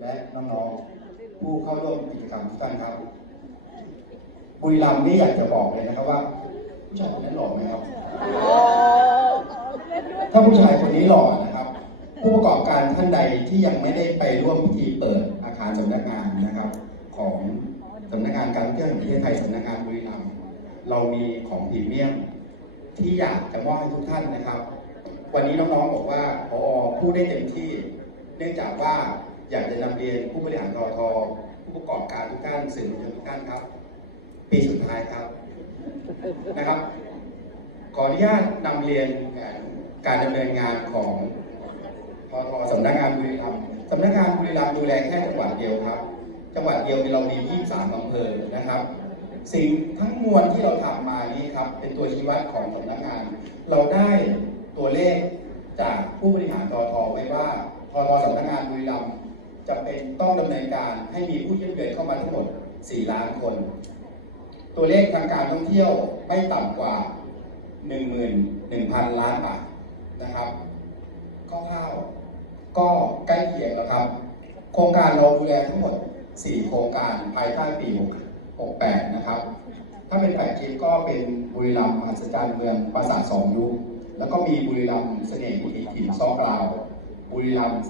และน้องๆผู้เข้าร่วมกิจกรรมทุกท่านครับ บุรีรัมย์นี่อยากจะบอกเลยนะครับว่าผู้ชายคนนั้นหล่อไหมครับ ถ้าผู้ชายคนนี้หล่อนะครับ ผู้ประกอบการท่านใดที่ยังไม่ได้ไปร่วมพิธีเปิดอาคารสำนักงานนะครับ ของสำนักงานการท่องเที่ยวแห่งประเทศไทยสำนักงานบุรีรัมย์เรามีของพรีเมียมที่อยากจะมอบให้ทุกท่านนะครับ วันนี้น้องๆบอกว่าพอพูดได้เต็มที่ เนื่องจากว่า อยากจะนำเรียนผู้บริหารทอทผู้ประกอบการทุกท่านสื่อมวลชนทุกท่านครับ ปีสุดท้ายครับนะครับ ขออนุญาตนำเรียนการดำเนินงานของพอทสำนักงานบุรีรัมย์สำนักงานบุรีรัมย์ดูแลแค่จังหวัดเดียวครับ จังหวัดเดียวเรามี 23อำเภอนะครับสิ่งทั้งมวลที่เราทำมานี้ครับเป็นตัวชี้วัดของสำนักงาน เราได้ตัวเลขจากผู้บริหารทอทไว้ว่าทอทสำนักงานบุรีรัมย์ จะเป็นต้องดำเนินการให้มีผู้ยื่นเงินเข้ามาทั้งหมด 4 ล้านคน ตัวเลขทางการท่องเที่ยวไม่ต่ำกว่า 11,000 ล้านบาทนะครับคร่าวๆก็ใกล้เคียงแล้วครับ โครงการเราดูแลทั้งหมด 4 โครงการภายใต้ปี 68 นะครับ ถ้าเป็นแปดเกมก็เป็นบุรีรัมย์มหัศจรรย์เมืองปราสาทสองยุคแล้วก็มีบุรีรัมย์เสน่ห์วิถีถิ่นซอกราว บุรีรัมย์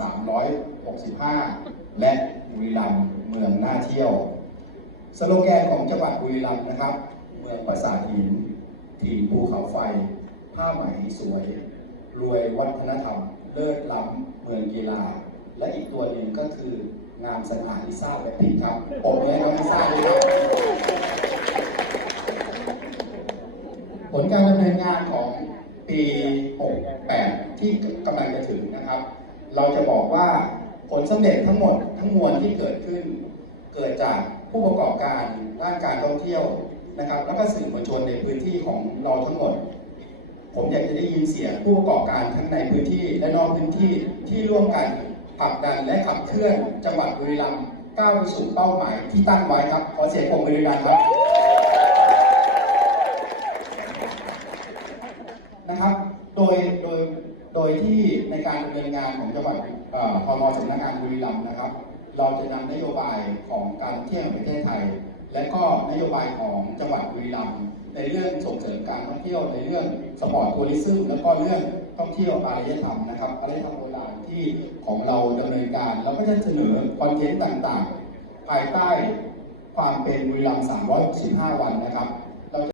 365 และบุรีรัมย์เมืองน่าเที่ยว สโลแกนของจังหวัดบุรีรัมย์นะครับ เมืองปราสาทหินถิ่นภูเขาไฟ ผ้าไหมสวย รวยวัฒนธรรม เลิศล้ำเมืองกีฬา และอีกตัวหนึ่งก็คืองามสถานลิซ่าและพิงครับผมเลยน้องลิซ่าด้วยครับผลการดำเนินงานของปี 68 ที่กำลังจะถึงนะครับ เราจะบอกว่าผลสำเร็จทั้งหมดทั้งมวลที่เกิดขึ้น เกิดจากผู้ประกอบการด้านการท่องเที่ยวนะครับ แล้วก็สื่อมวลชนในพื้นที่ของเราทั้งหมด ผมอยากจะได้ยินเสียงผู้ประกอบการทั้งในพื้นที่และนอกพื้นที่ที่ร่วมกันผลักดันและขับเคลื่อนจังหวัดบุรีรัมย์ก้าวไปสู่เป้าหมายที่ตั้งไว้ครับขอเสียงปรบมือดังๆครับ นะครับ โดยโดยโดยที่ในการดำเนินงานของจังหวัดพมสำนักงานบุรีรัมย์นะครับ เราจะนำนโยบายของการเที่ยวแห่งประเทศไทย และก็นโยบายของจังหวัดบุรีรัมย์ในเรื่องส่งเสริมการท่องเที่ยวในเรื่องสปอร์ตทัวริซึมแล้วก็เรื่องท่องเที่ยวอารยธรรมนะครับอารยธรรมโบราณที่ของเราดำเนินการเราก็จะเสนอคอนเทนต์ต่างๆ ภายใต้ความเป็นบุรีรัมย์365 วันนะครับ